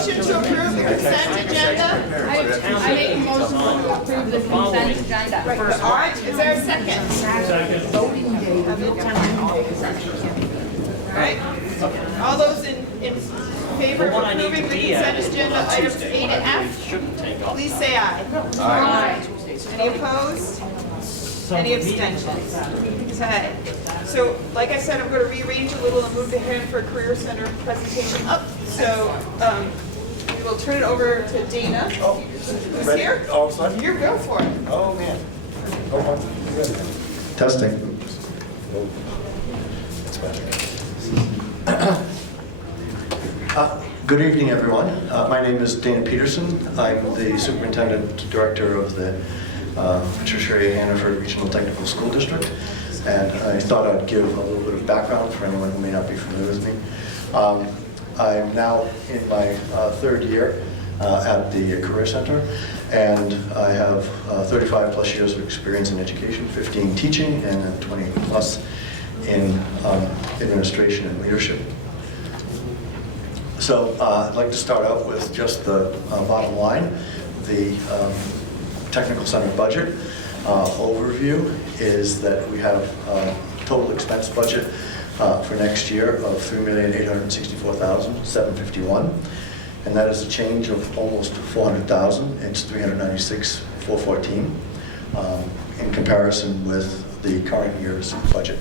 motion to approve the consent agenda? I make a motion to approve the consent agenda. All right, is there a second? Second. All right, all those in favor of approving the consent agenda items A to F, please say aye. Aye. Any opposed? Any abstentions? Okay. So, like I said, I'm going to rearrange a little and move the hearing for Career Center presentation up. So, we will turn it over to Dana. Who's here? Oh, sorry. Here, go for it. Oh, man. Testing. Oh, it's better. Good evening, everyone. My name is Dana Peterson. I'm the Superintendent Director of the Patricia A. Hannaford Regional Technical School District. And I thought I'd give a little bit of background for anyone who may not be familiar with me. I'm now in my third year at the Career Center, and I have 35 plus years of experience in education, 15 teaching, and 20 plus in administration and leadership. So I'd like to start out with just the bottom line. The Technical Center budget overview is that we have a total expense budget for next year of $3,864,751, and that is a change of almost $400,000. It's $396,414 in comparison with the current year's budget.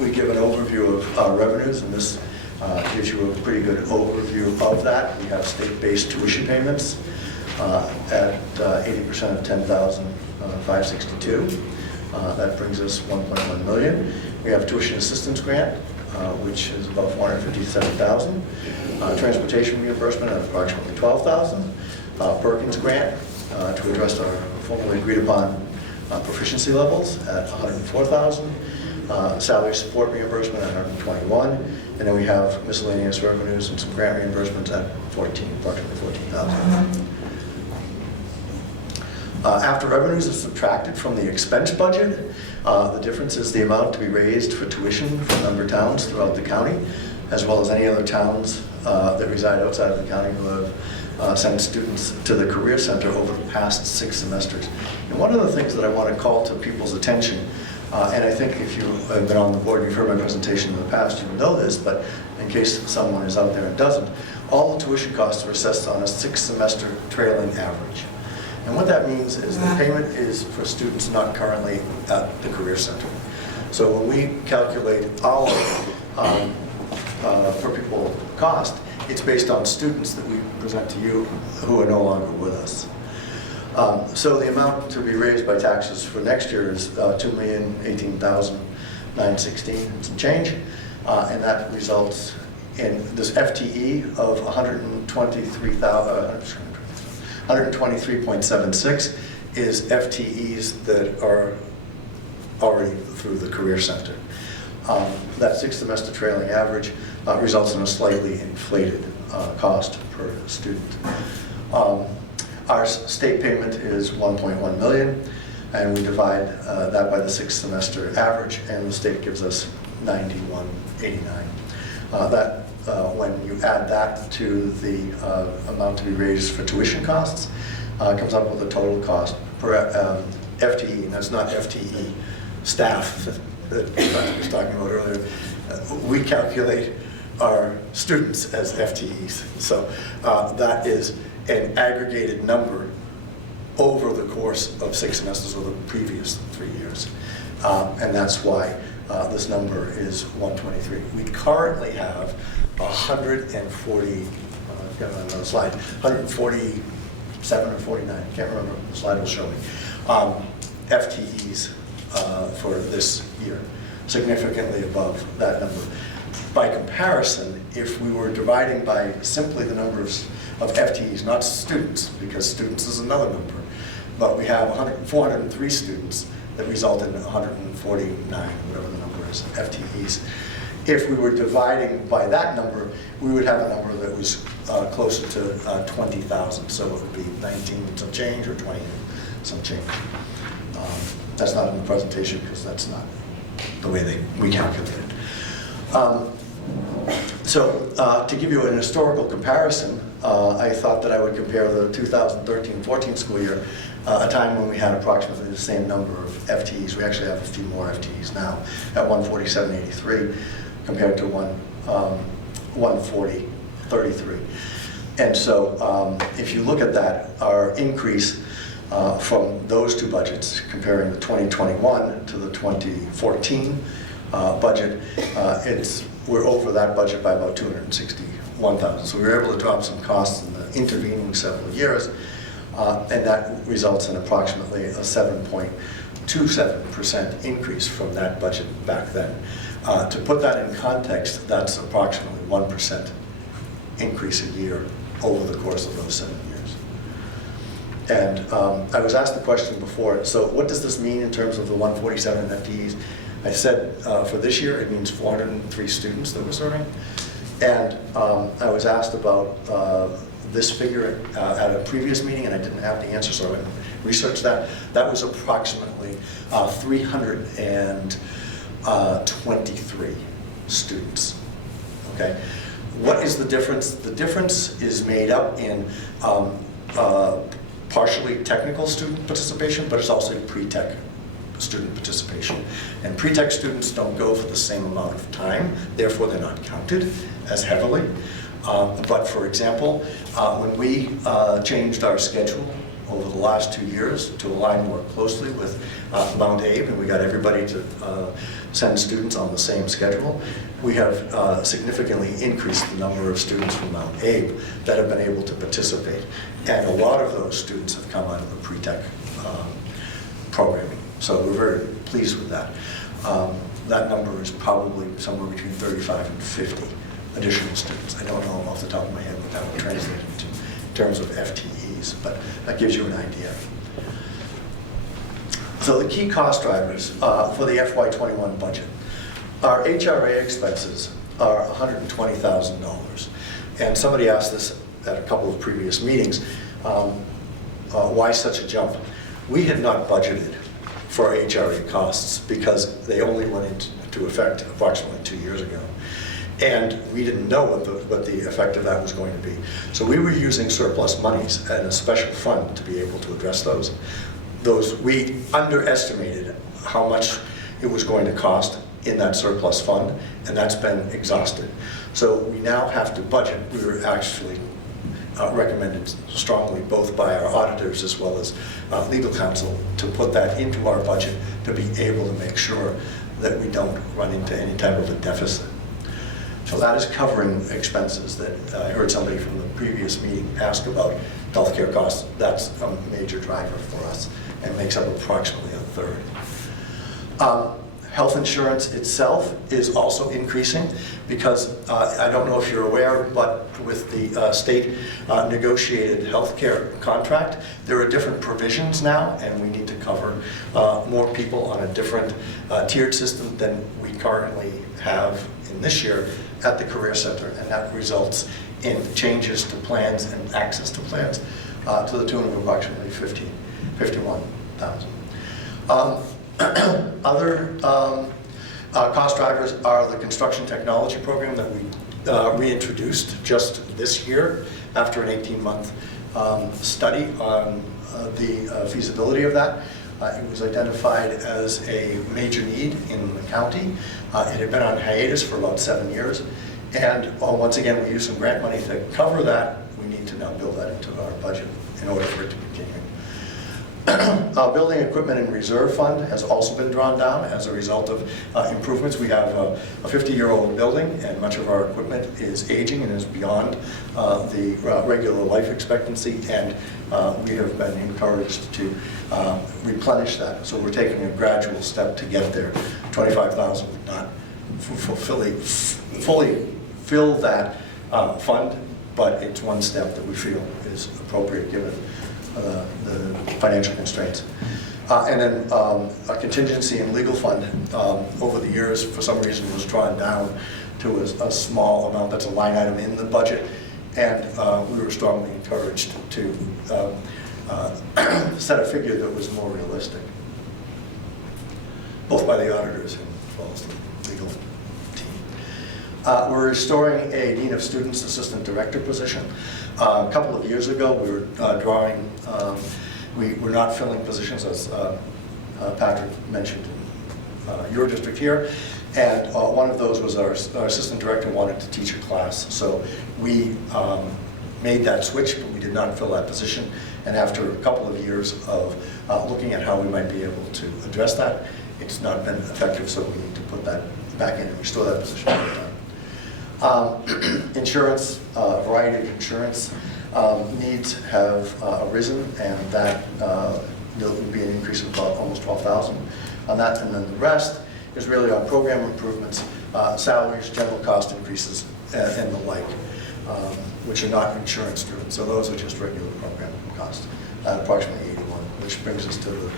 We give an overview of our revenues, and this gives you a pretty good overview of that. We have state-based tuition payments at 80% of $10,562. That brings us $1.1 million. We have tuition assistance grant, which is about $457,000. Transportation reimbursement at approximately $12,000. Perkins grant to address our formally agreed upon proficiency levels at $104,000. Salary support reimbursement at $121,000, and then we have miscellaneous revenues and some grant reimbursements at approximately $14,000. After revenues are subtracted from the expense budget, the difference is the amount to be raised for tuition for member towns throughout the county, as well as any other towns that reside outside of the county who have sent students to the Career Center over the past 6 semesters. And one of the things that I want to call to people's attention, and I think if you have been on the board, you've heard my presentation in the past, you know this, but in case someone is out there and doesn't, all the tuition costs are assessed on a 6-semester trailing average. And what that means is the payment is for students not currently at the Career Center. So when we calculate our per pupil cost, it's based on students that we present to you who are no longer with us. So the amount to be raised by taxes for next year is $2,018,916 and some change, and that results in this FTE of 123.76 is FTEs that are already through the Career Center. That 6-semester trailing average results in a slightly inflated cost per student. Our state payment is $1.1 million, and we divide that by the 6-semester average, and the state gives us $91.89. When you add that to the amount to be raised for tuition costs, comes up with a total cost per FTE, and that's not FTE staff that I was talking about earlier. We calculate our students as FTEs, so that is an aggregated number over the course of 6 semesters of the previous 3 years. And that's why this number is 123. We currently have 140, got it on another slide, 147 or 49, can't remember, the slide will show me, FTEs for this year, significantly above that number. By comparison, if we were dividing by simply the number of FTEs, not students, because students is another number, but we have 403 students that result in 149, whatever the number is, FTEs. If we were dividing by that number, we would have a number that was closer to 20,000. So it would be 19 some change or 20 some change. That's not in the presentation because that's not the way we calculate it. To give you an historical comparison, I thought that I would compare the 2013-14 school year, a time when we had approximately the same number of FTEs. We actually have a few more FTEs now at 147.83 compared to 140.33. And so if you look at that, our increase from those two budgets, comparing the 2021 to the 2014 budget, we're over that budget by about $261,000. So we were able to drop some costs in the intervening several years, and that results in approximately a 7.27% increase from that budget back then. To put that in context, that's approximately 1% increase a year over the course of those 7 years. And I was asked the question before, so what does this mean in terms of the 147 FTEs? I said for this year, it means 403 students that we're serving. And I was asked about this figure at a previous meeting, and I didn't have the answer, so I went and researched that. That was approximately 323 students, okay? What is the difference? The difference is made up in partially technical student participation, but it's also pre-tech student participation. And pre-tech students don't go for the same amount of time, therefore they're not counted as heavily. But for example, when we changed our schedule over the last 2 years to align more closely with Mount Abe, and we got everybody to send students on the same schedule, we have significantly increased the number of students from Mount Abe that have been able to participate. And a lot of those students have come out of the pre-tech programming. So we're very pleased with that. That number is probably somewhere between 35 and 50 additional students. I don't know off the top of my head what that would translate into in terms of FTEs, but that gives you an idea. So the key cost drivers for the FY21 budget. Our HRA expenses are $120,000. And somebody asked this at a couple of previous meetings, why such a jump? We had not budgeted for HRA costs because they only went into effect approximately 2 years ago. And we didn't know what the effect of that was going to be. So we were using surplus monies and a special fund to be able to address those. We underestimated how much it was going to cost in that surplus fund, and that's been exhausted. So we now have to budget. We were actually recommended strongly both by our auditors as well as legal counsel to put that into our budget to be able to make sure that we don't run into any type of a deficit. So that is covering expenses that I heard somebody from the previous meeting ask about healthcare costs. That's a major driver for us and makes up approximately a third. Health insurance itself is also increasing because I don't know if you're aware, but with the state negotiated healthcare contract, there are different provisions now, and we need to cover more people on a different tiered system than we currently have in this year at the Career Center, and that results in changes to plans and access to plans to the tune of approximately $51,000. Other cost drivers are the construction technology program that we reintroduced just this year after an 18-month study on the feasibility of that. It was identified as a major need in the county. It had been on hiatus for about 7 years. And once again, we used some grant money to cover that. We need to now build that into our budget in order for it to continue. Building equipment and reserve fund has also been drawn down as a result of improvements. We have a 50-year-old building, and much of our equipment is aging and is beyond the regular life expectancy, and we have been encouraged to replenish that. So we're taking a gradual step to get there. $25,000 would not fully fill that fund, but it's one step that we feel is appropriate given the financial constraints. And then a contingency and legal fund over the years, for some reason, was drawn down to a small amount that's a line item in the budget, and we were strongly encouraged to set a figure that was more realistic, both by the auditors and as well as the legal team. We're restoring a Dean of Students Assistant Director position. A couple of years ago, we were we were not filling positions, as Patrick mentioned in your district here, and one of those was our assistant director wanted to teach a class. So we made that switch, but we did not fill that position. And after a couple of years of looking at how we might be able to address that, it's not been effective, so we need to put that back in and restore that position over time. Insurance, a variety of insurance needs have arisen, and that there will be an increase of about almost 12,000 on that. And then the rest is really on program improvements, salaries, general cost increases, and the like, which are not insurance driven. So those are just regular program costs, approximately 81, which brings us to the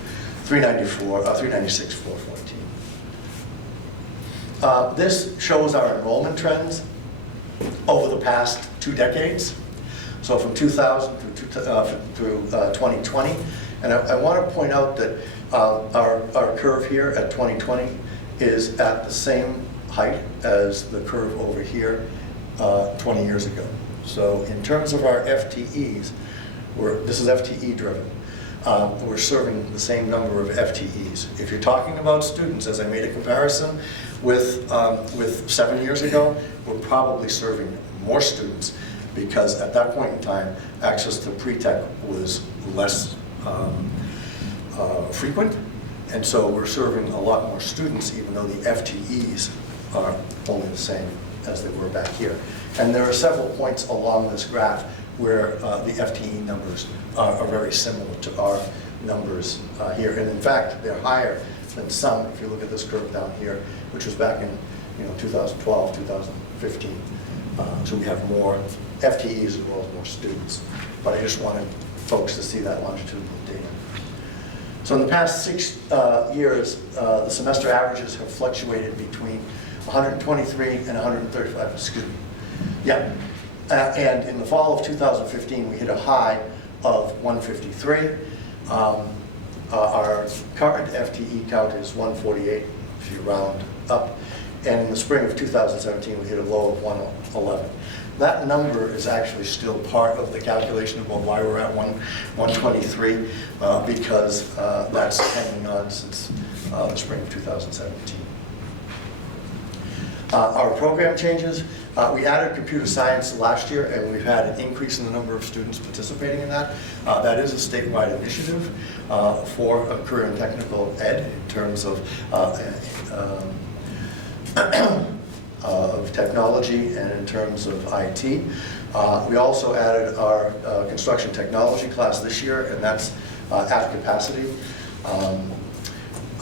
396,414. This shows our enrollment trends over the past 2 decades. So from 2000 through 2020. And I want to point out that our curve here at 2020 is at the same height as the curve over here 20 years ago. So in terms of our FTEs, this is FTE driven. We're serving the same number of FTEs. If you're talking about students, as I made a comparison with 7 years ago, we're probably serving more students, because at that point in time, access to pre-tech was less frequent, and so we're serving a lot more students, even though the FTEs are only the same as they were back here. And there are several points along this graph where the FTE numbers are very similar to our numbers here, and in fact, they're higher than some. If you look at this curve down here, which was back in 2012, 2015. So we have more FTEs as well as more students. But I just wanted folks to see that longitudinal data. So in the past 6 years, the semester averages have fluctuated between 123 and 135, excuse me. Yeah, and in the fall of 2015, we hit a high of 153. Our current FTE count is 148, if you round up. And in the spring of 2017, we hit a low of 111. That number is actually still part of the calculation about why we're at 123, because that's hanging on since the spring of 2017. Our program changes, we added computer science last year, and we've had an increase in the number of students participating in that. That is a statewide initiative for career and technical ed in terms of technology and in terms of IT. We also added our construction technology class this year, and that's at capacity.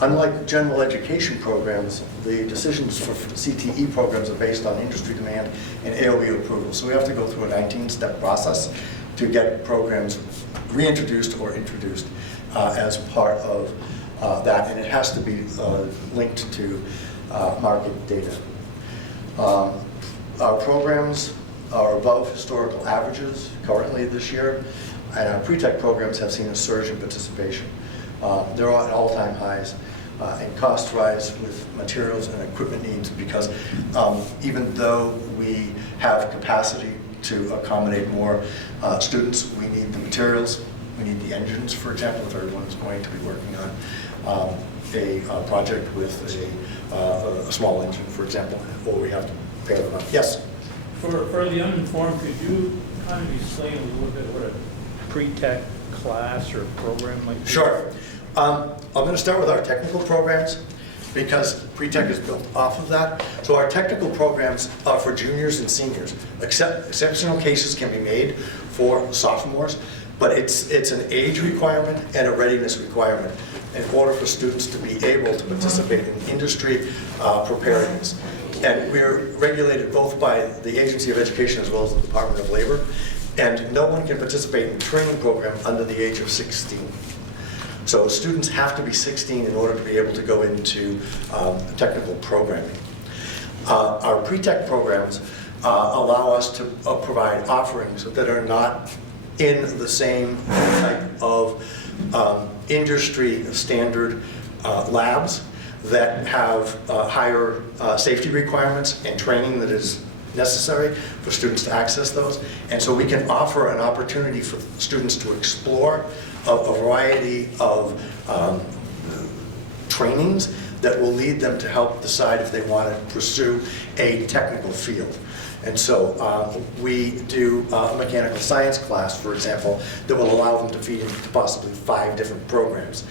Unlike general education programs, the decisions for CTE programs are based on industry demand and AOB approval. So we have to go through a 19-step process to get programs reintroduced or introduced as part of that, and it has to be linked to market data. Our programs are above historical averages currently this year, and our pre-tech programs have seen a surge in participation. They're at all-time highs, and costs rise with materials and equipment needs, because even though we have capacity to accommodate more students, we need the materials, we need the engines, for example, if everyone's going to be working on a project with a small engine, for example, or we have to pair them up. Yes? For the uninformed, could you kind of explain a little bit what a pre-tech class or program might be? Sure. I'm going to start with our technical programs, because pre-tech is built off of that. So our technical programs are for juniors and seniors. Exceptional cases can be made for sophomores, but it's an age requirement and a readiness requirement in order for students to be able to participate in industry preparedness. And we're regulated both by the Agency of Education as well as the Department of Labor, and no one can participate in a training program under the age of 16. So students have to be 16 in order to be able to go into technical programming. Our pre-tech programs allow us to provide offerings that are not in the same type of industry standard labs that have higher safety requirements and training that is necessary for students to access those. And so we can offer an opportunity for students to explore a variety of trainings that will lead them to help decide if they want to pursue a technical field. And so we do a mechanical science class, for example, that will allow them to feed into possibly 5 different programs.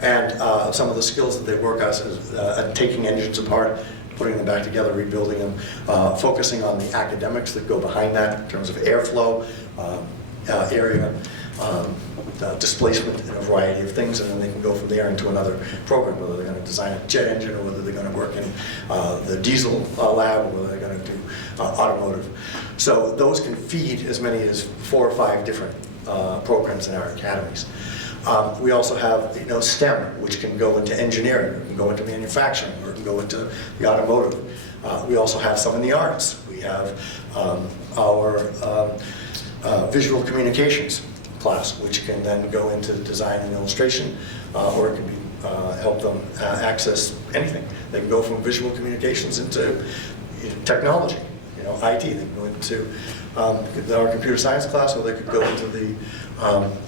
And some of the skills that they work on is taking engines apart, putting them back together, rebuilding them, focusing on the academics that go behind that in terms of airflow, area, displacement, and a variety of things, and then they can go from there into another program, whether they're going to design a jet engine, or whether they're going to work in the diesel lab, or whether they're going to do automotive. So those can feed as many as 4 or 5 different programs in our academies. We also have, STEM, which can go into engineering, or can go into manufacturing, or can go into the automotive. We also have some in the arts. We have our visual communications class, which can then go into design and illustration, or it can be help them access anything. They can go from visual communications into technology, IT. They can go into our computer science class, or they could go into the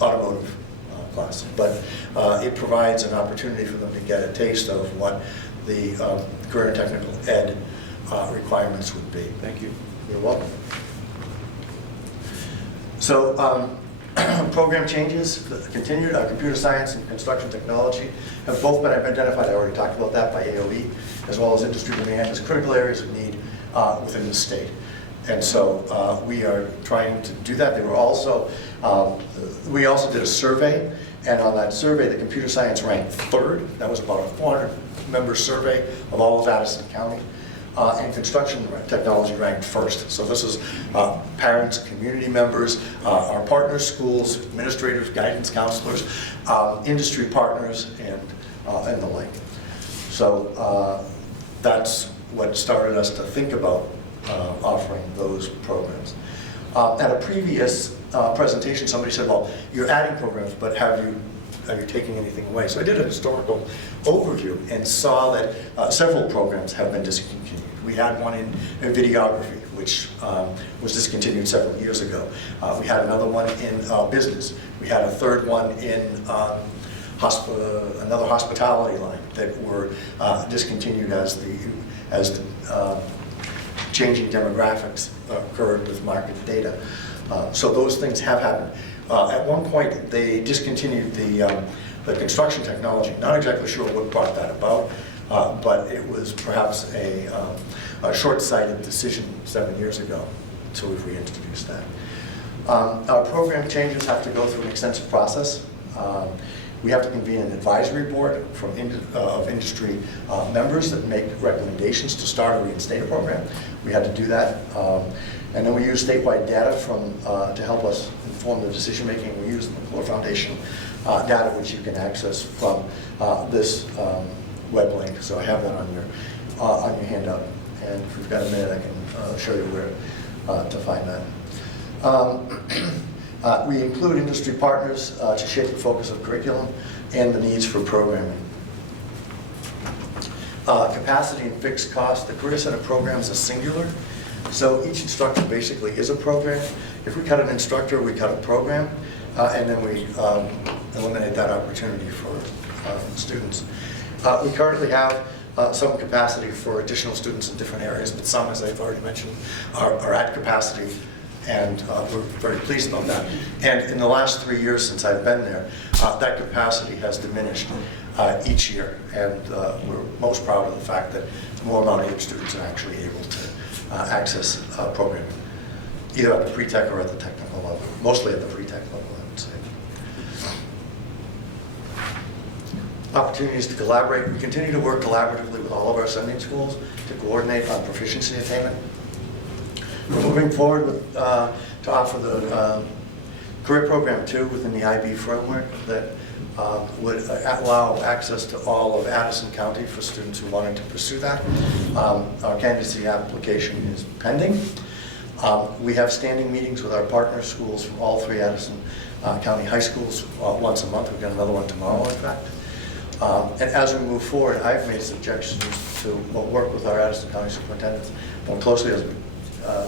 automotive class. But it provides an opportunity for them to get a taste of what the career and technical ed requirements would be. Thank you. You're welcome. So program changes continued. Computer science and construction technology have both been identified, I already talked about that, by AOE, as well as industry demand as critical areas of need within the state. And so we are trying to do that. They were also, we also did a survey, and on that survey, the computer science ranked 3rd. That was about a 400-member survey of all of Addison County. And construction technology ranked 1st. So this is parents, community members, our partner schools, administrators, guidance counselors, industry partners, and the like. So that's what started us to think about offering those programs. At a previous presentation, somebody said, well, you're adding programs, but are you taking anything away? So I did a historical overview and saw that several programs have been discontinued. We had one in videography, which was discontinued several years ago. We had another one in business. We had a 3rd one in another hospitality line that were discontinued as the changing demographics occurred with market data. So those things have happened. At one point, they discontinued the construction technology. Not exactly sure what brought that about, but it was perhaps a short-sighted decision 7 years ago until we've reintroduced that. Our program changes have to go through an extensive process. We have to convene an advisory board of industry members that make recommendations to start or reinstate a program. We had to do that. And then we use statewide data to help us inform the decision making. We use the McClure Foundation data, which you can access from this web link. So I have that on your handout. And if we've got a minute, I can show you where to find that. We include industry partners to shape the focus of curriculum and the needs for programming. Capacity and fixed cost. The Career Center programs are singular. So each instructor basically is a program. If we cut an instructor, we cut a program, and then we eliminate that opportunity for students. We currently have some capacity for additional students in different areas, but some, as I've already mentioned, are at capacity, and we're very pleased about that. And in the last 3 years since I've been there, that capacity has diminished each year, and we're most proud of the fact that more Mount students are actually able to access programming, either at the pre-tech or at the technical level, mostly at the pre-tech level, I would say. Opportunities to collaborate. We continue to work collaboratively with all of our sending schools to coordinate on proficiency attainment. We're moving forward with, to offer the career program 2 within the IB framework that would allow access to all of Addison County for students who wanted to pursue that. Our candidacy application is pending. We have standing meetings with our partner schools from all 3 Addison County high schools once a month. We've got another one tomorrow, in fact. And as we move forward, I've made suggestions to work with our Addison County superintendents more closely as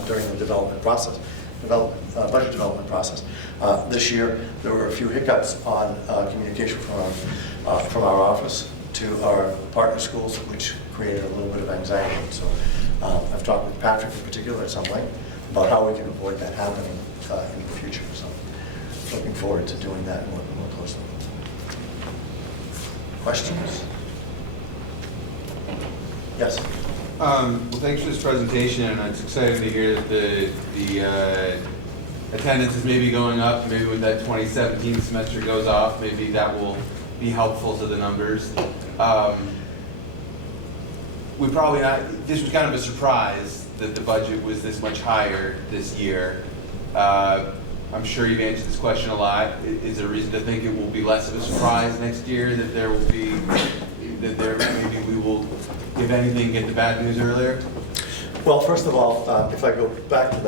during the budget development process. This year, there were a few hiccups on communication from our office to our partner schools, which created a little bit of anxiety. So I've talked with Patrick in particular at some length about how we can avoid that happening in the future. So looking forward to doing that and working more closely. Questions? Yes. Well, thanks for this presentation, and it's exciting to hear that the attendance is maybe going up. Maybe when that 2017 semester goes off, maybe that will be helpful to the numbers. We probably not. This was kind of a surprise that the budget was this much higher this year. I'm sure you've answered this question a lot. Is there a reason to think it will be less of a surprise next year? That there will be, maybe we will, if anything, get the bad news earlier? Well, first of all, if I go back to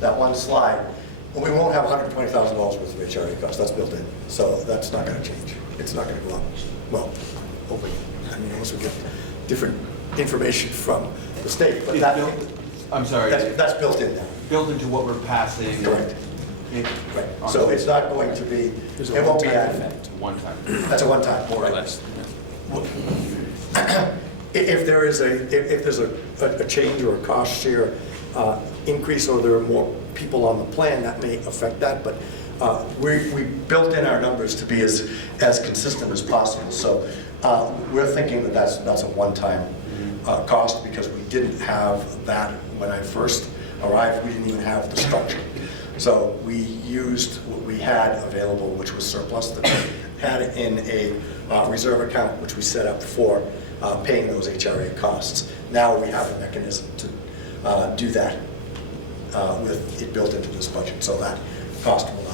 that one slide, we won't have $120,000 worth of HRA costs. That's built in, so that's not going to change. It's not going to go up. Well, hopefully, I mean, unless we get different information from the state. But I'm sorry. That's built in there. Built into what we're passing. Correct. Right. So it's not going to be. It won't be added. One time. That's a one-time, more or less. If there's a change or a cost share increase, or there are more people on the plan, that may affect that. But we built in our numbers to be as consistent as possible. So we're thinking that that's a one-time cost, because we didn't have that when I first arrived. We didn't even have the structure. So we used what we had available, which was surplus that we had in a reserve account, which we set up for paying those HRA costs. Now we have a mechanism to do that with it built into this budget, so that cost will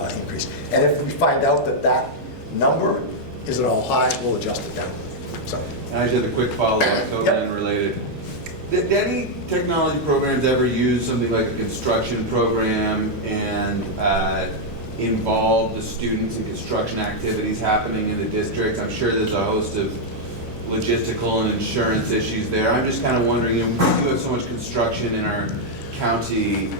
not increase. And if we find out that that number is at all high, we'll adjust it down. So. And I did a quick follow-up, totally unrelated. Did any technology programs ever use something like a construction program and involve the students in construction activities happening in the district? I'm sure there's a host of logistical and insurance issues there. I'm just kind of wondering, we do have so much construction in our county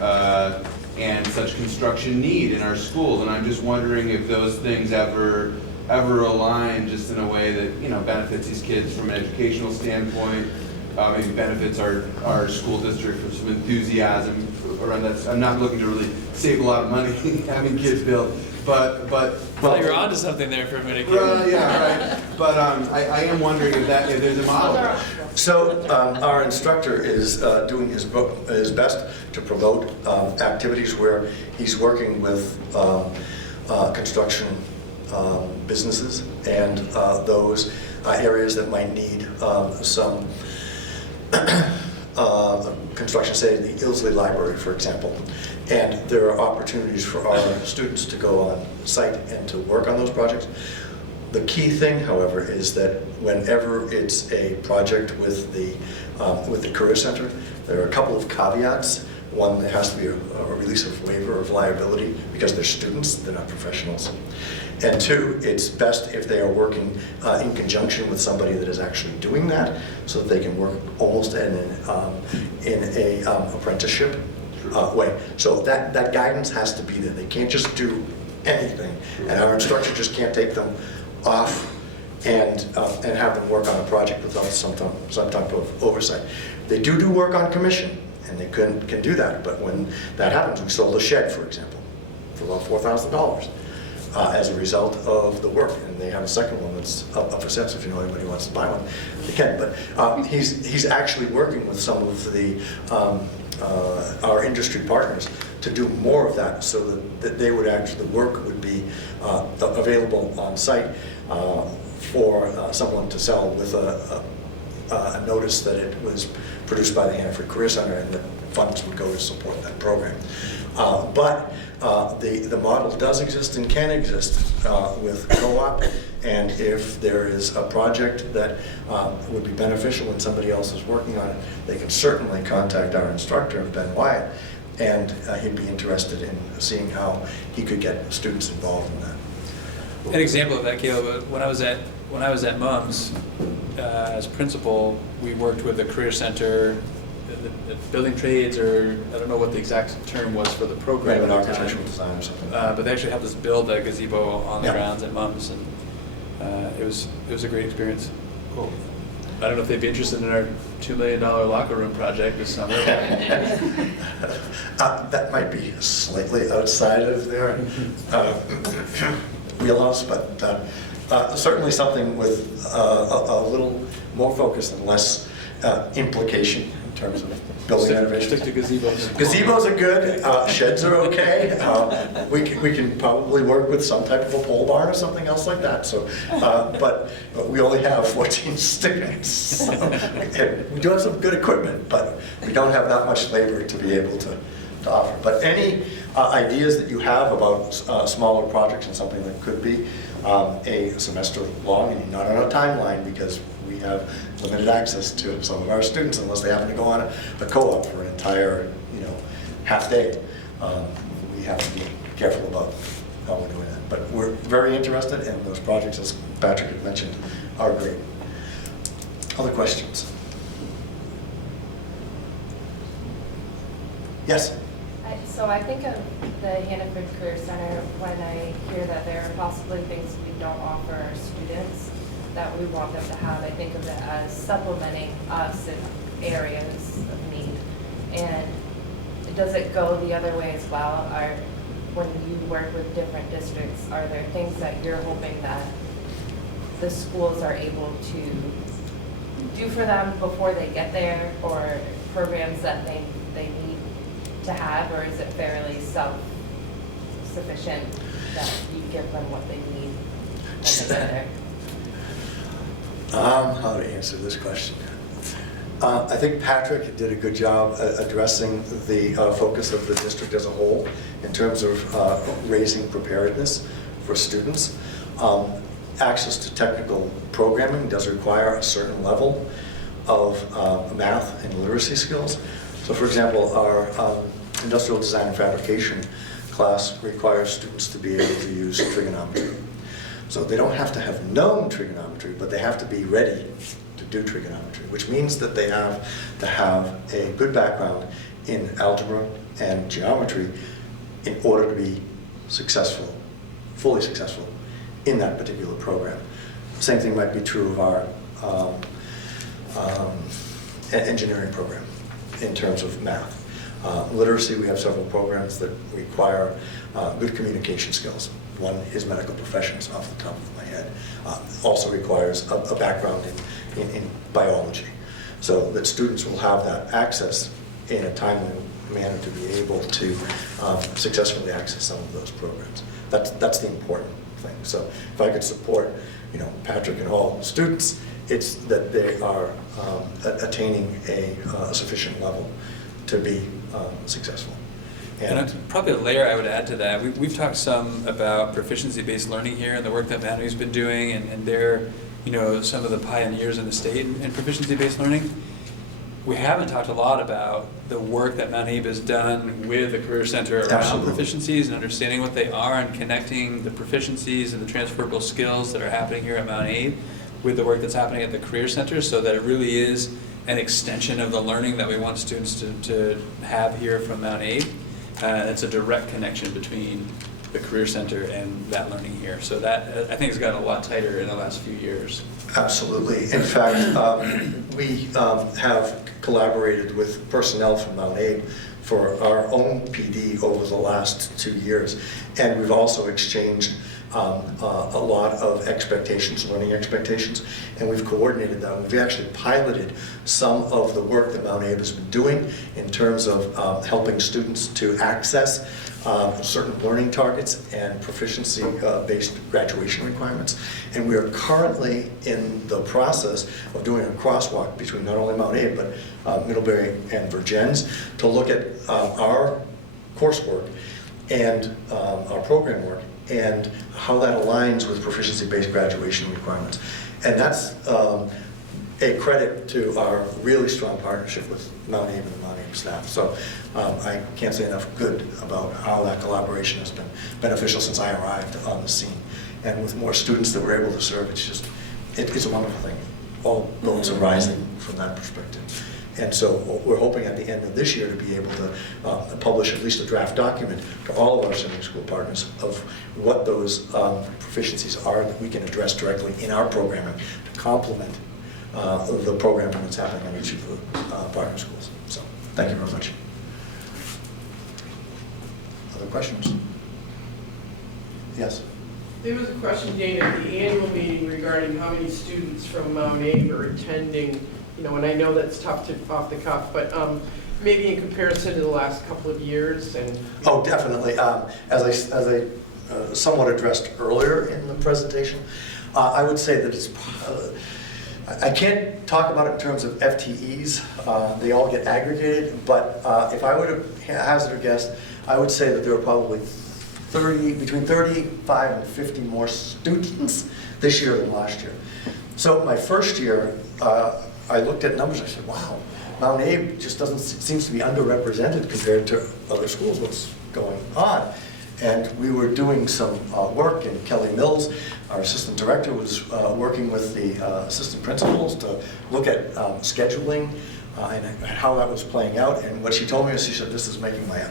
and such construction need in our schools, and I'm just wondering if those things ever align just in a way that benefits these kids from an educational standpoint. Maybe benefits our school district for some enthusiasm around that. I'm not looking to really save a lot of money having kids build, but well, you're onto something there for a minute. Yeah, right. But I am wondering if there's a model. So our instructor is doing his best to promote activities where he's working with construction businesses and those areas that might need some construction, say the Ilsley Library, for example. And there are opportunities for our students to go on site and to work on those projects. The key thing, however, is that whenever it's a project with the Career Center, there are a couple of caveats. One, there has to be a release of waiver of liability because they're students, they're not professionals. And two, it's best if they are working in conjunction with somebody that is actually doing that, so that they can work almost in an apprenticeship way. So that guidance has to be there. They can't just do anything, and our instructor just can't take them off and have them work on a project without some type of oversight. They do work on commission, and they can do that. But when that happens, we sold a shed, for example, for about $4,000 as a result of the work. And they have a second one that's up for sale, so if you know anybody who wants to buy one, they can. But he's actually working with some of the our industry partners to do more of that, so that they would actually, the work would be available on site for someone to sell with a notice that it was produced by the Hannaford Career Center, and the funds would go to support that program. But the model does exist and can exist with co-op, and if there is a project that would be beneficial and somebody else is working on it, they can certainly contact our instructor, Ben Wyatt, and he'd be interested in seeing how he could get students involved in that. An example of that, Caleb, when I was at MUMS as principal, we worked with the Career Center, the building trades, or I don't know what the exact term was for the program Maybe at an the time. architectural design or something. But they actually helped us build a gazebo on the Yeah. grounds at MUMS, and it was a great experience. Cool. I don't know if they'd be interested in our $2 million locker room project this summer. That might be slightly outside of their wheelhouse, but certainly something with a little more focus and less implication in terms of building renovations. Stick to gazebos. Gazebos are good, sheds are okay. We can probably work with some type of a pole barn or something else like that. So, but we only have 14 students. So, we do have some good equipment, but we don't have that much labor to be able to offer. But any ideas that you have about smaller projects and something that could be a semester long, and not on a timeline because we have limited access to some of our students unless they happen to go on a co-op for an entire, half day. We have to be careful about how we're doing that. But we're very interested, and those projects, as Patrick had mentioned, are great. Other questions? Yes? So I think of the Hannaford Career Center when I hear that there are possibly things we don't offer our students that we want them to have. I think of it as supplementing us in areas of need. And does it go the other way as well? When you work with different districts, are there things that you're hoping that the schools are able to do for them before they get there, or programs that they need to have, or is it fairly self-sufficient that you give them what they need when they get there? How to answer this question? I think Patrick did a good job addressing the focus of the district as a whole in terms of raising preparedness for students. Access to technical programming does require a certain level of math and literacy skills. So for example, our industrial design and fabrication class requires students to be able to use trigonometry. So they don't have to have known trigonometry, but they have to be ready to do trigonometry, which means that they have to have a good background in algebra and geometry in order to be successful, fully successful in that particular program. Same thing might be true of our engineering program in terms of math. Literacy, we have several programs that require good communication skills. One is medical professions, off the top of my head. Also requires a background in biology, so that students will have that access in a timely manner to be able to successfully access some of those programs. That's the important thing. So if I could support, Patrick and all students, it's that they are attaining a sufficient level to be successful. And probably a layer I would add to that, we've talked some about proficiency-based learning here and the work that Manu's been doing, and they're some of the pioneers in the state in proficiency-based learning. We haven't talked a lot about the work that Mount Abe has done with the Career Center around Absolutely. proficiencies and understanding what they are and connecting the proficiencies and the transferable skills that are happening here at Mount Abe with the work that's happening at the Career Center, so that it really is an extension of the learning that we want students to have here from Mount Abe. It's a direct connection between the Career Center and that learning here. So that, I think, has gotten a lot tighter in the last few years. Absolutely. In fact, we have collaborated with personnel from Mount Abe for our own PD over the last 2 years. And we've also exchanged a lot of expectations, learning expectations, and we've coordinated them. We've actually piloted some of the work that Mount Abe has been doing in terms of helping students to access certain learning targets and proficiency-based graduation requirements. And we are currently in the process of doing a crosswalk between not only Mount Abe, but Middlebury and Virgins to look at our coursework and our program work and how that aligns with proficiency-based graduation requirements. And that's a credit to our really strong partnership with Mount Abe and the Mount Abe staff. So I can't say enough good about how that collaboration has been beneficial since I arrived on the scene. and with more students that we're able to serve, it's a wonderful thing. All boats are rising from that perspective. And so we're hoping at the end of this year to be able to publish at least a draft document to all of our sending school partners of what those proficiencies are that we can address directly in our programming to complement the programming that's happening in each of the partner schools. So thank you very much. Other questions? Yes? There was a question, Dana, at the annual meeting regarding how many students from Mount Abe are attending, and I know that's tough to off the cuff, but maybe in comparison to the last couple of years and. Oh, definitely. As I somewhat addressed earlier in the presentation, I would say that it's, I can't talk about it in terms of FTEs. They all get aggregated, but if I were to hazard a guess, I would say that there are probably between 35 and 50 more students this year than last year. So my first year, I looked at numbers, I said, wow, Mount Abe just seems to be underrepresented compared to other schools, what's going on? And we were doing some work, and Kelly Mills, our assistant director, was working with the assistant principals to look at scheduling and how that was playing out. And what she told me is, she said, this is making my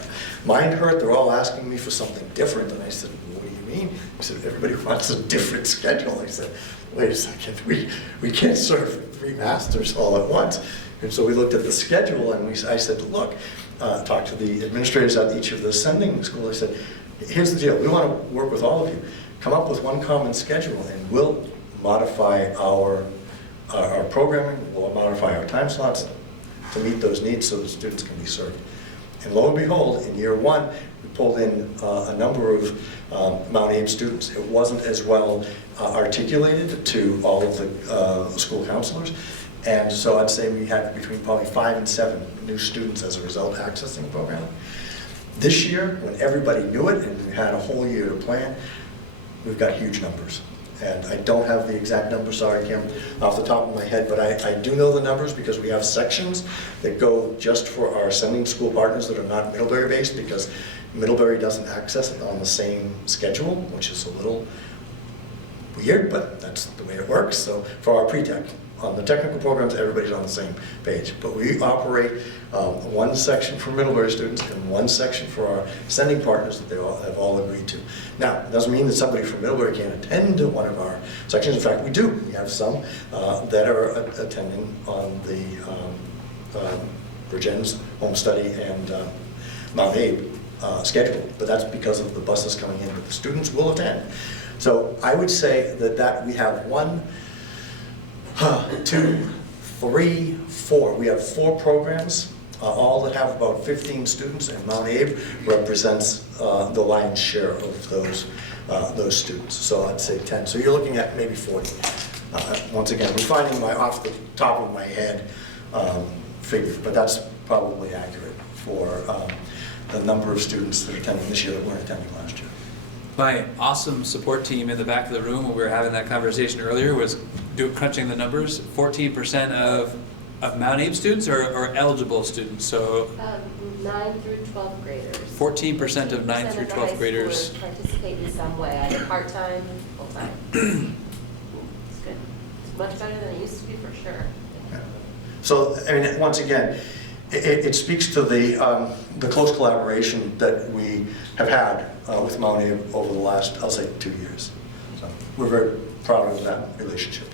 mind hurt. They're all asking me for something different. And I said, what do you mean? She said, everybody wants a different schedule. I said, wait a second, we can't serve 3 masters all at once. And so we looked at the schedule, and I said, look, talked to the administrators at each of the sending schools. I said, here's the deal. We want to work with all of you. Come up with one common schedule, and we'll modify our programming, we'll modify our time slots to meet those needs so the students can be served. And lo and behold, in year 1, we pulled in a number of Mount Abe students. It wasn't as well articulated to all of the school counselors. And so I'd say we had between probably 5 and 7 new students as a result accessing the program. This year, when everybody knew it and we had a whole year to plan, we've got huge numbers. And I don't have the exact numbers, sorry, Kim, off the top of my head, but I do know the numbers because we have sections that go just for our sending school partners that are not Middlebury based, because Middlebury doesn't access it on the same schedule, which is a little weird, but that's the way it works. So for our pre-tech, on the technical programs, everybody's on the same page. But we operate one section for Middlebury students and one section for our sending partners that they all have all agreed to. Now, it doesn't mean that somebody from Middlebury can't attend to one of our sections. In fact, we do. We have some that are attending on the Virgin's home study and Mount Abe schedule. But that's because of the buses coming in, but the students will attend. So I would say that we have 1, 2, 3, 4. We have 4 programs, all that have about 15 students, and Mount Abe represents the lion's share of those students. So I'd say 10. So you're looking at maybe 40. Once again, refining my off the top of my head figure, but that's probably accurate for the number of students that are attending this year that weren't attending last year. My awesome support team in the back of the room when we were having that conversation earlier was crunching the numbers. 14% of Mount Abe students are eligible students. So 9 through 12th graders. 14% of 9 through 12th graders participate in some way, either part-time, full-time. It's good. It's much better than it used to be, for sure. Yeah. So, I mean, once again, it speaks to the close collaboration that we have had with Mount Abe over the last, I'll say, 2 years. So we're very proud of that relationship.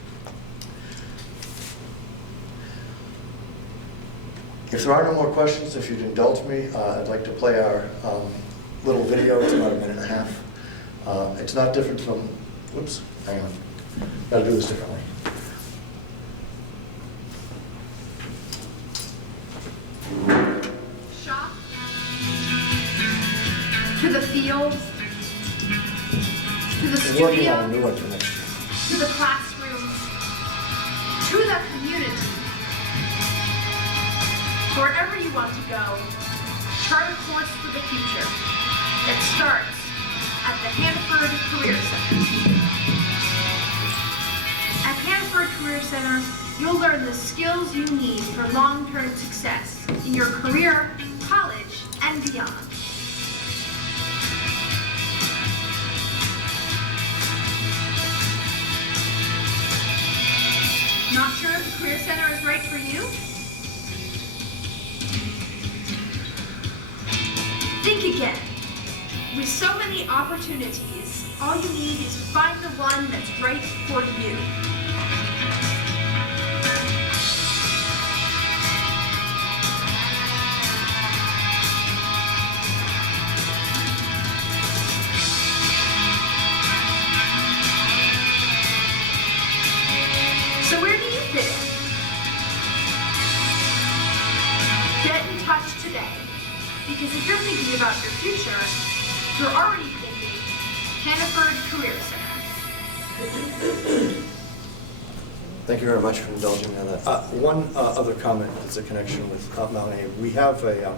If there are no more questions, if you'd indulge me, I'd like to play our little video. It's about 1.5 minutes. It's not different from, whoops, hang on. Gotta do this differently. Shop, to the field, to the We're working on a studio, new one for next year. to the classroom, to the community. Wherever you want to go, chart a course for the future. It starts at the Hannaford Career Center. At Hannaford Career Center, you'll learn the skills you need for long-term success in your career, college, and beyond. Not sure if the Career Center is right for you? Think again. With so many opportunities, all you need is to find the one that's right for you. So where do you fit in? Get in touch today, because if you're thinking about your future, you're already thinking Hannaford Career Center. Thank you very much for indulging me on that. One other comment is a connection with Mount A. We have a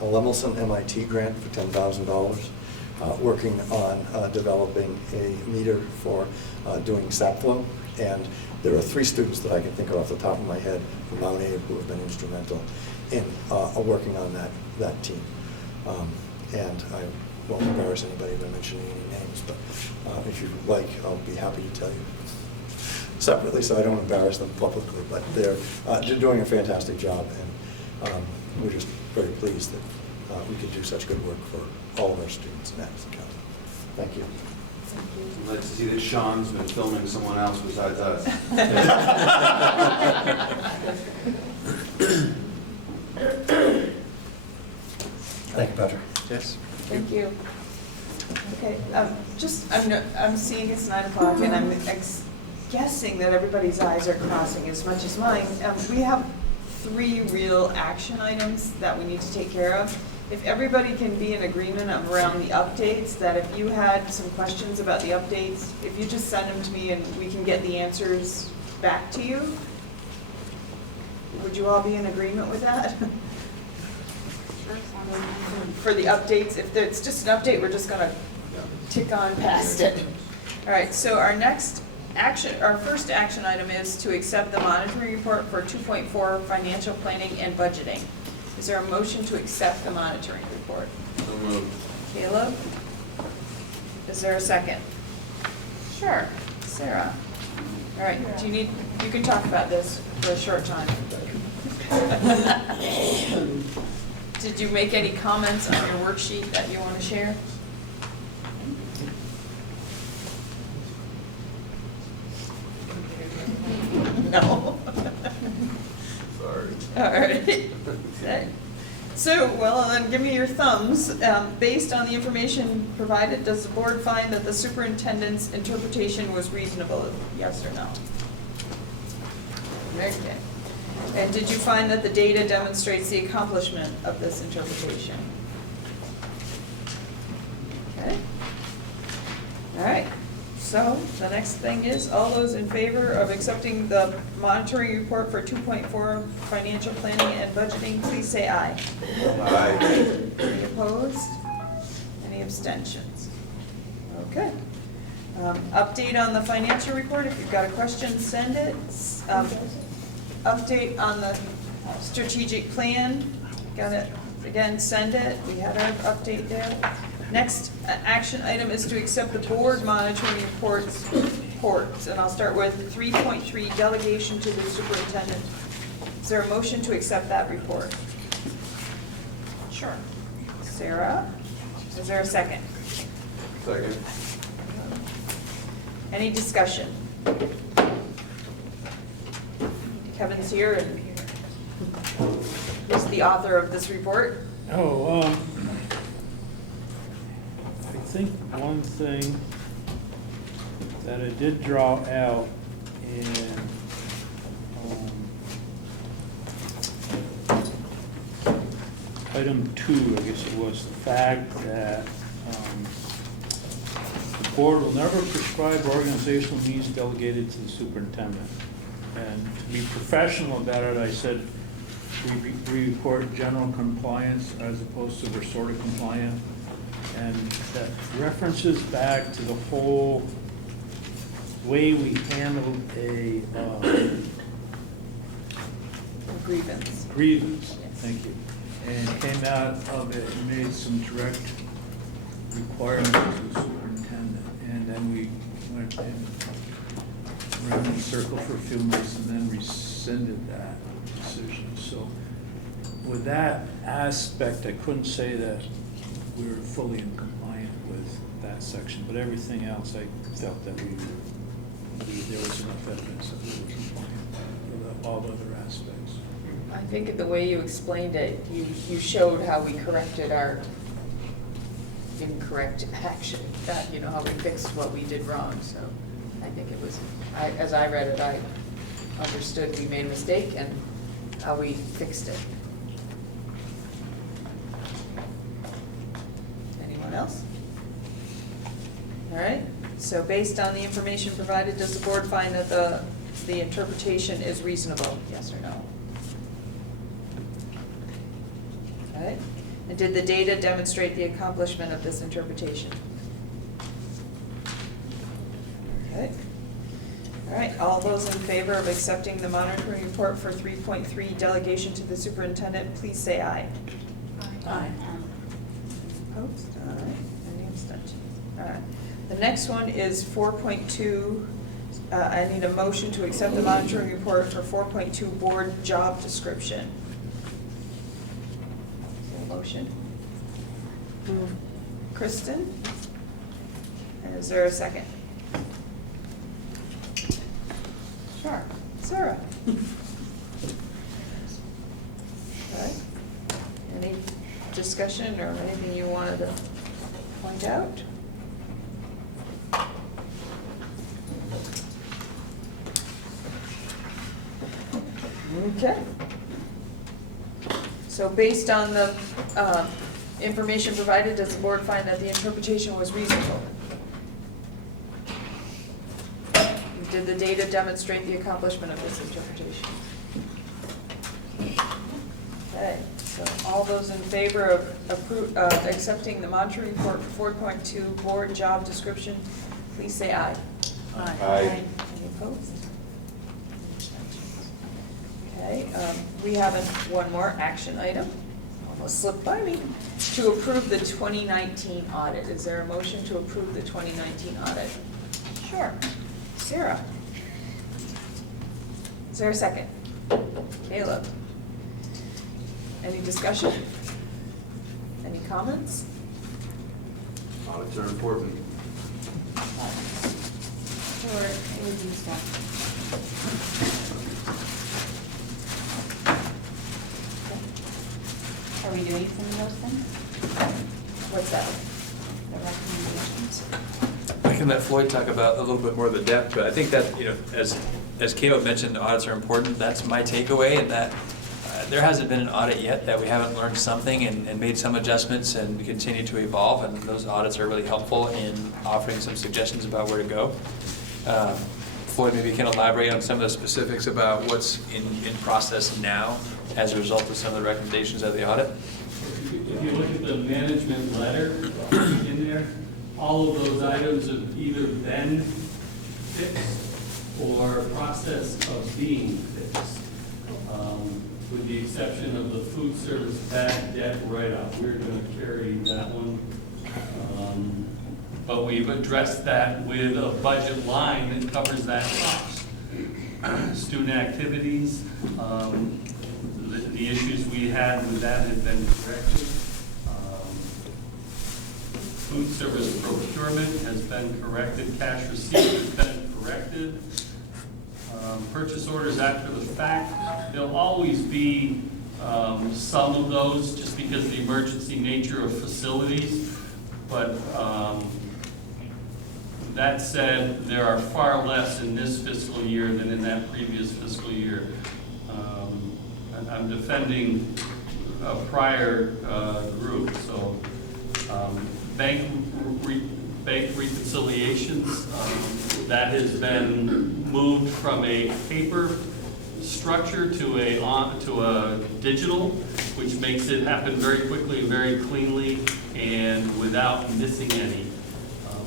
Lemelson MIT grant for $10,000 working on developing a meter for doing SAP flow. And there are 3 students that I can think of off the top of my head from Mount A who have been instrumental in working on that team. And I won't embarrass anybody by mentioning any names, but if you'd like, I'll be happy to tell you separately so I don't embarrass them publicly. But they're doing a fantastic job, and we're just very pleased that we could do such good work for all of our students in Madison County. Thank you. I'm glad to see that Sean's been filming someone else besides us. Thank you, Patrick. Yes. Thank you. Okay, I'm seeing it's 9 o'clock, and I'm guessing that everybody's eyes are crossing as much as mine. We have 3 real action items that we need to take care of. If everybody can be in agreement around the updates, that if you had some questions about the updates, if you just send them to me and we can get the answers back to you, would you all be in agreement with that? For the updates, if it's just an update, we're just gonna tick on past it. All right, so our first action item is to accept the monitoring report for 2.4 financial planning and budgeting. Is there a motion to accept the monitoring report? So moved. Caleb? Is there a second? Sure. Sarah? All right, you can talk about this for a short time. Did you make any comments on your worksheet that you want to share? No. Sorry. All right. Okay. So, well, then give me your thumbs. Based on the information provided, does the board find that the superintendent's interpretation was reasonable? Yes or no? Okay. And did you find that the data demonstrates the accomplishment of this interpretation? Okay. All right. So the next thing is, all those in favor of accepting the monitoring report for 2.4 financial planning and budgeting, please say aye. Aye. Any opposed? Any abstentions? Okay. Update on the financial report. If you've got a question, send it. Update on the strategic plan. Got it. Again, send it. We had our update there. Next action item is to accept the board monitoring reports, and I'll start with 3.3, delegation to the superintendent. Is there a motion to accept that report? Sure. Sarah, is there a second? Second. Any discussion? Kevin's here, and he's the author of this report. I think one thing that I did draw out in item 2, I guess it was, the fact that the board will never prescribe organizational means delegated to the superintendent. And to be professional about it, I said we report general compliance as opposed to we're sort of compliant. And that references back to the whole way we handled a Grievance. grievance. Yes. Thank you. And came out of it and made some direct requirements to the superintendent. And then we went and ran in a circle for a few months and then rescinded that decision. So with that aspect, I couldn't say that we were fully in compliance with that section, but everything else, I felt that there was enough evidence that we were compliant with all the other aspects. I think the way you explained it, you showed how we corrected our incorrect action, that, you know, how we fixed what we did wrong, so I think it was, as I read it, I understood we made a mistake and how we fixed it. Anyone else? All right, so based on the information provided, does the board find that the interpretation is reasonable, yes or no? Okay, and did the data demonstrate the accomplishment of this interpretation? Okay. All right, all those in favor of accepting the monitoring report for 3.3 delegation to the superintendent, please say aye. Aye. Opposed? All right, any abstentions? All right. The next one is 4.2. I need a motion to accept the monitoring report for 4.2 board job description. Is there a motion? Kristen? And is there a second? Sure. Sarah? All right. Any discussion or anything you wanted to point out? Okay. So based on the information provided, does the board find that the interpretation was reasonable? Did the data demonstrate the accomplishment of this interpretation? Okay, so all those in favor of accepting the monitoring report for 4.2 board job description, please say aye. Aye. Any opposed? Okay, we have one more action item, almost slipped by me, to approve the 2019 audit. Is there a motion to approve the 2019 audit? Sure. Sarah? Is there a second? Caleb? Any discussion? Any comments? Audits are important. Or AD stuff. Are we doing some of those things? What's that? The recommendations? I can let Floyd talk about a little bit more of the depth, but I think that, you know, as Caleb mentioned, audits are important. That's my takeaway, and that there hasn't been an audit yet that we haven't learned something and made some adjustments and continue to evolve, and those audits are really helpful in offering some suggestions about where to go. Floyd, maybe you can elaborate on some of the specifics about what's in process now as a result of some of the recommendations of the audit. If you look at the management letter in there, all of those items have either been fixed or process of being fixed. With the exception of the food service bad debt write-off, we're going to carry that one. But we've addressed that with a budget line that covers that cost. Student activities, the issues we had with that have been corrected. Food service procurement has been corrected. Cash receipt has been corrected. Purchase orders after the fact, there'll always be some of those just because of the emergency nature of facilities. But that said, there are far less in this fiscal year than in that previous fiscal year. I'm defending a prior group, so bank reconciliations, that has been moved from a paper structure to a digital, which makes it happen very quickly and very cleanly and without missing any.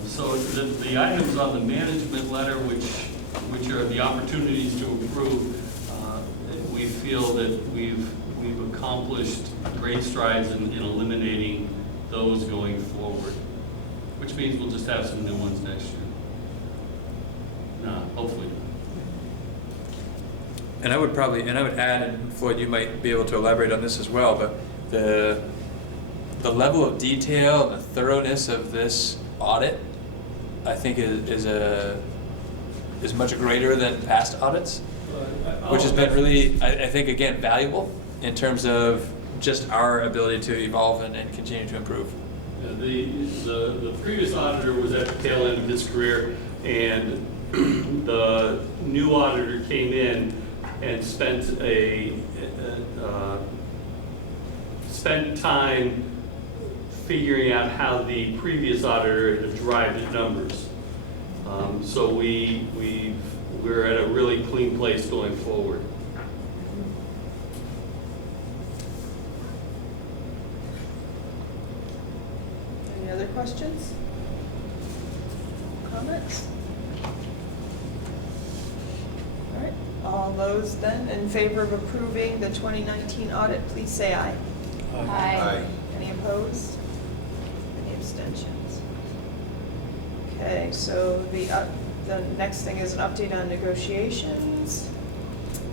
So the items on the management letter, which are the opportunities to improve, we feel that we've accomplished great strides in eliminating those going forward, which means we'll just have some new ones next year. No, hopefully. and I would add, and Floyd, you might be able to elaborate on this as well, but the level of detail and the thoroughness of this audit, I think is much greater than past audits, which has been really, I think, again, valuable in terms of just our ability to evolve and continue to improve. The previous auditor was at the tail end of his career, and the new auditor came in and spent time figuring out how the previous auditor had derived his numbers. So we're at a really clean place going forward. Any other questions? Comments? All right, all those then in favor of approving the 2019 audit, please say aye. Aye. Any opposed? Any abstentions? Okay, so the next thing is an update on negotiations.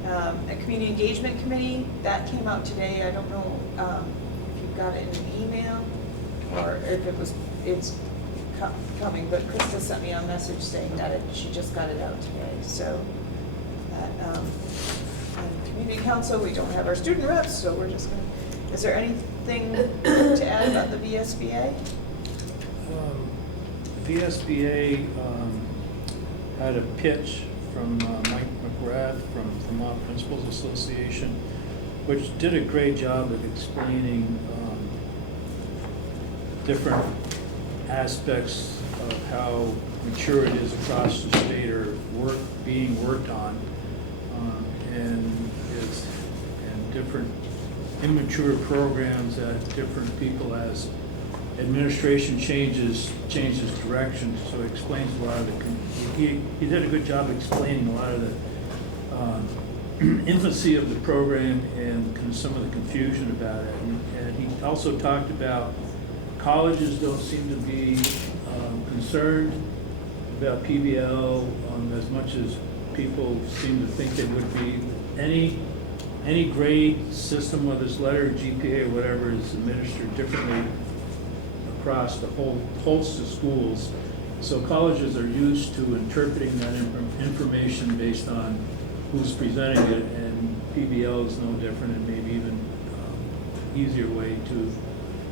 A community engagement committee, that came out today. I don't know if you got it in an email or if it's coming, but Krista sent me a message saying that she just got it out today. So that, and community council, we don't have our student reps, so we're just going to, is there anything to add about the VSBA? VSBA had a pitch from Mike McGrath from Vermont Principals Association, which did a great job of explaining different aspects of how mature it is across the state or being worked on, and different immature programs that different people as administration changes direction, so it explains a lot of he did a good job explaining a lot of the infancy of the program and some of the confusion about it. And he also talked about colleges don't seem to be concerned about PBL as much as people seem to think they would be. Any grade system, whether it's letter, GPA, or whatever, is administered differently across the whole host of schools. So colleges are used to interpreting that information based on who's presenting it, and PBL is no different, and maybe even easier way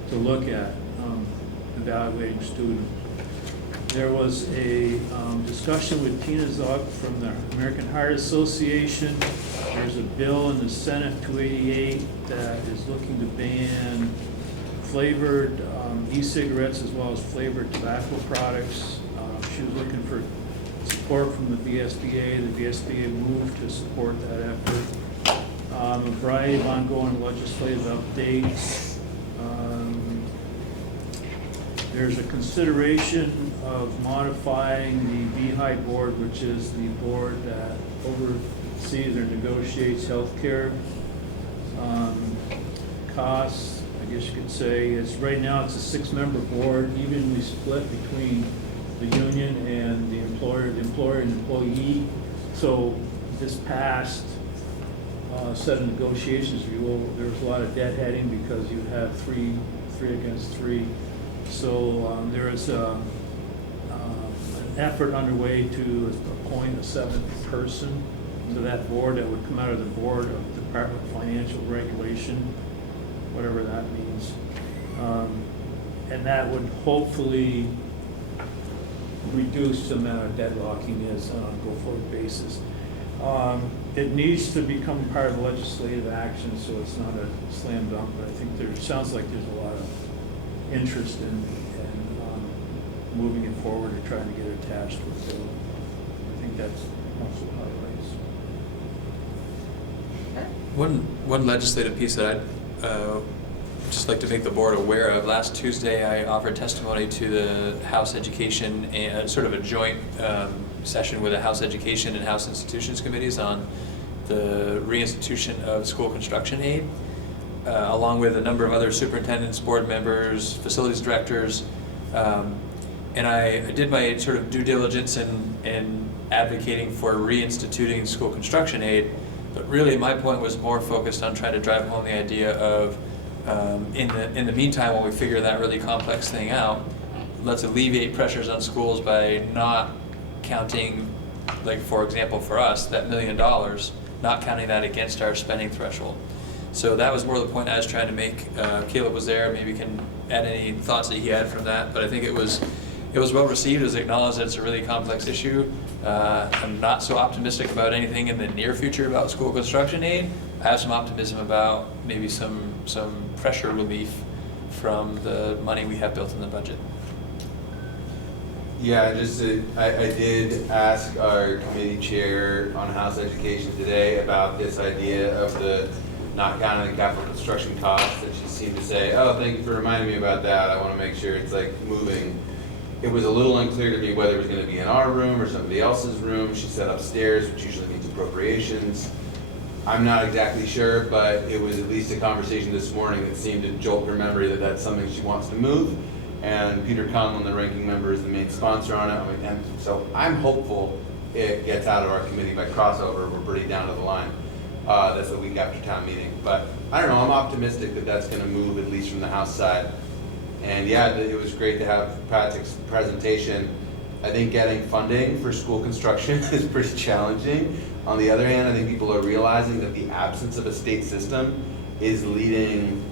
to look at evaluating students. There was a discussion with Tina Zog from the American Heart Association. There's a bill in the Senate 288 that is looking to ban flavored e-cigarettes as well as flavored tobacco products. She was looking for support from the VSBA. The VSBA moved to support that effort. A variety of ongoing legislative updates. There's a consideration of modifying the VHI board, which is the board that oversees or negotiates healthcare costs. I guess you could say right now it's a 6-member board, evenly split between the union and the employer and employee. So this past set of negotiations, there was a lot of deadheading because you have three against three. So there is an effort underway to appoint a 7th person to that board that would come out of the Board of Department of Financial Regulation, whatever that means. And that would hopefully reduce the amount of deadlocking is on a go-forward basis. It needs to become part of legislative action, so it's not a slam dunk, but I think it sounds like there's a lot of interest in moving it forward and trying to get it attached with. So I think that's also highlights. One legislative piece that I'd just like to make the board aware of. Last Tuesday, I offered testimony to the House Education and sort of a joint session with the House Education and House Institutions Committees on the reinstitution of school construction aid, along with a number of other superintendents, board members, facilities directors. And I did my sort of due diligence in advocating for reinstituting school construction aid. But really, my point was more focused on trying to drive home the idea of, in the meantime, while we figure that really complex thing out, let's alleviate pressures on schools by not counting, like for example for us, that $1 million, not counting that against our spending threshold. So that was more the point I was trying to make. Caleb was there, maybe can add any thoughts that he had from that, but I think it was well received. It was acknowledged that it's a really complex issue. I'm not so optimistic about anything in the near future about school construction aid. I have some optimism about maybe some pressure relief from the money we have built in the budget. Yeah, I did ask our committee chair on House Education today about this idea of the not counting the capital construction costs, and she seemed to say, oh, thank you for reminding me about that. I want to make sure it's like moving. It was a little unclear to me whether it was going to be in our room or somebody else's room. She said upstairs, which usually means appropriations. I'm not exactly sure, but it was at least a conversation this morning that seemed to jolt her memory that that's something she wants to move. And Peter Conlon, the ranking member, is the main sponsor on it. And so I'm hopeful it gets out of our committee by crossover. We're pretty down to the line. That's the week after town meeting. But I don't know, I'm optimistic that that's going to move at least from the House side. And yeah, it was great to have Patrick's presentation. I think getting funding for school construction is pretty challenging. On the other hand, I think people are realizing that the absence of a state system is leading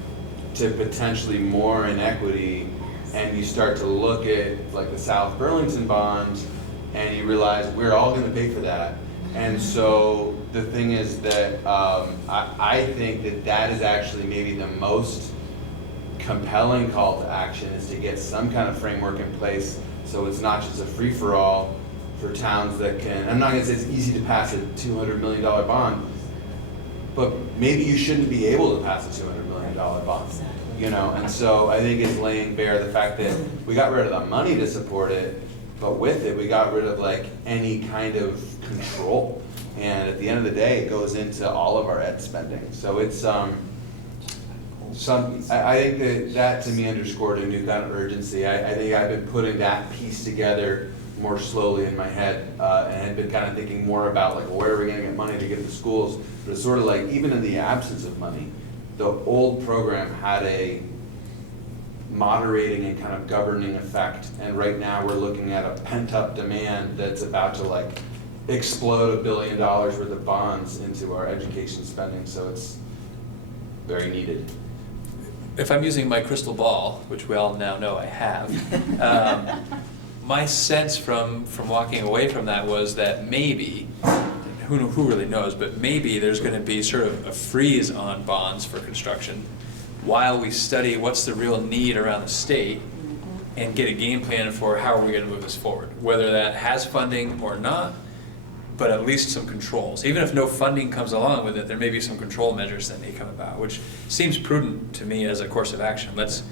to potentially more inequity. And you start to look at like the South Burlington bonds and you realize we're all going to pay for that. And so the thing is that I think that is actually maybe the most compelling call to action, is to get some kind of framework in place so it's not just a free-for-all for towns that can, I'm not going to say it's easy to pass a $200 million bond, but maybe you shouldn't be able to pass a $200 million bond, you know? And so I think it's laying bare the fact that we got rid of the money to support it, but with it we got rid of like any kind of control. And at the end of the day, it goes into all of our ed spending. So it's I think that to me underscored a new kind of urgency. I think I've been putting that piece together more slowly in my head, and had been kind of thinking more about like, where are we going to get money to get to schools? But it's sort of like, even in the absence of money, the old program had a moderating and kind of governing effect, and right now we're looking at a pent-up demand that's about to like explode $1 billion worth of bonds into our education spending, so it's very needed. If I'm using my crystal ball, which we all now know I have, my sense from walking away from that was that maybe, who really knows, but maybe there's going to be sort of a freeze on bonds for construction while we study what's the real need around the state and get a game plan for how are we going to move this forward, whether that has funding or not, but at least some controls. Even if no funding comes along with it, there may be some control measures that may come about, which seems prudent to me as a course of action. Let's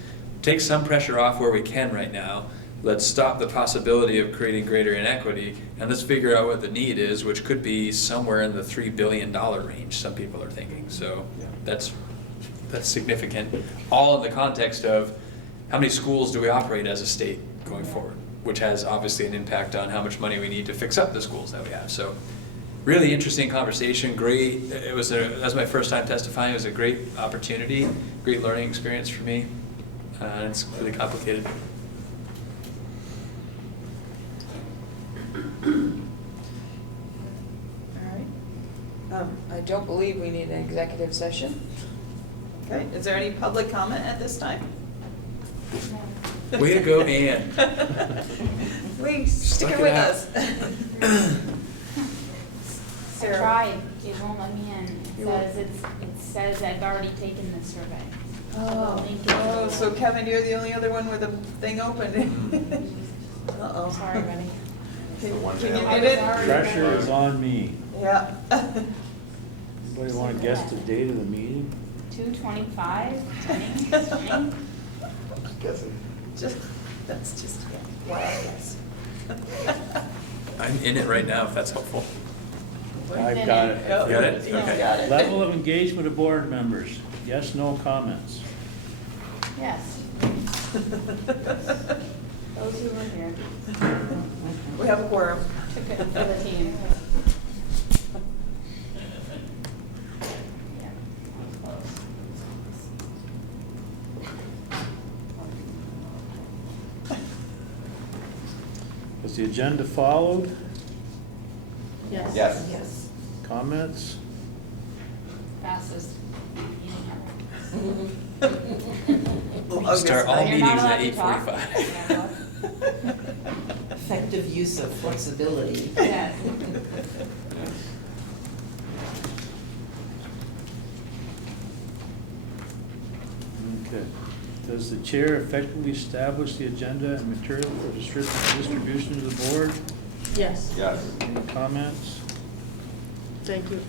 take some pressure off where we can right now. Let's stop the possibility of creating greater inequity, and let's figure out what the need is, which could be somewhere in the $3 billion range, some people are thinking. So that's significant, all in the context of how many schools do we operate as a state going forward, which has obviously an impact on how much money we need to fix up the schools that we have. So really interesting conversation, great. That was my first time testifying. It was a great opportunity, great learning experience for me. It's really complicated. All right. I don't believe we need an executive session. Okay, is there any public comment at this time? Way to go, Ann. Please, stick it with us. I tried, it won't let me in. It says I've already taken the survey. Oh, so Kevin, you're the only other one with a thing open. Uh-oh. Sorry, Rennie. Can you get it? Pressure is on me. Yeah. Anybody want to guess the date of the meeting? 2/25, That's just wild, yes. I'm in it right now, if that's helpful. I've got it. You got it? He's Okay. got it. Level of engagement of board members. Yes, no comments. Yes. Those who were here We have a quorum. took it for the team. Was the agenda followed? Yes. Yes. Yes. Comments? Fastest meeting We start all ever. You're meetings not at allowed to talk. 8:45. Effective use of flexibility. Yes. Okay. Does the chair effectively establish the agenda and material for distribution to the board? Yes. Yes. Any comments? Thank you.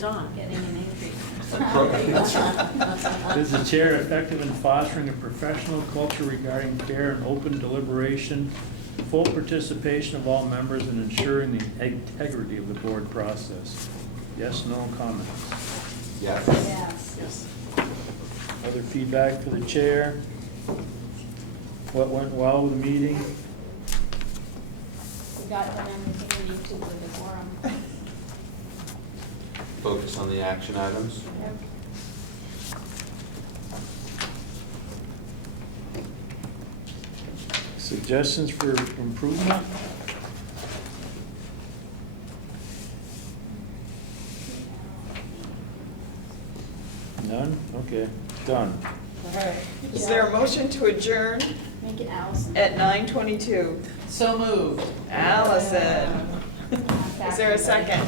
Don. Getting an increase. Is the chair effective in fostering a professional culture regarding fair and open deliberation, full participation of all members, and ensuring the integrity of the board process? Yes, no comments. Yes. Yes. Yes. Other feedback for the chair? What went well with the meeting? We got done everything we need to with the forum. Focus on the action items. Yep. Suggestions for improvement? None? Okay, done. All right. Is there a motion to adjourn Make it Allison. at 9:22? So moved. Allison. Is there a second?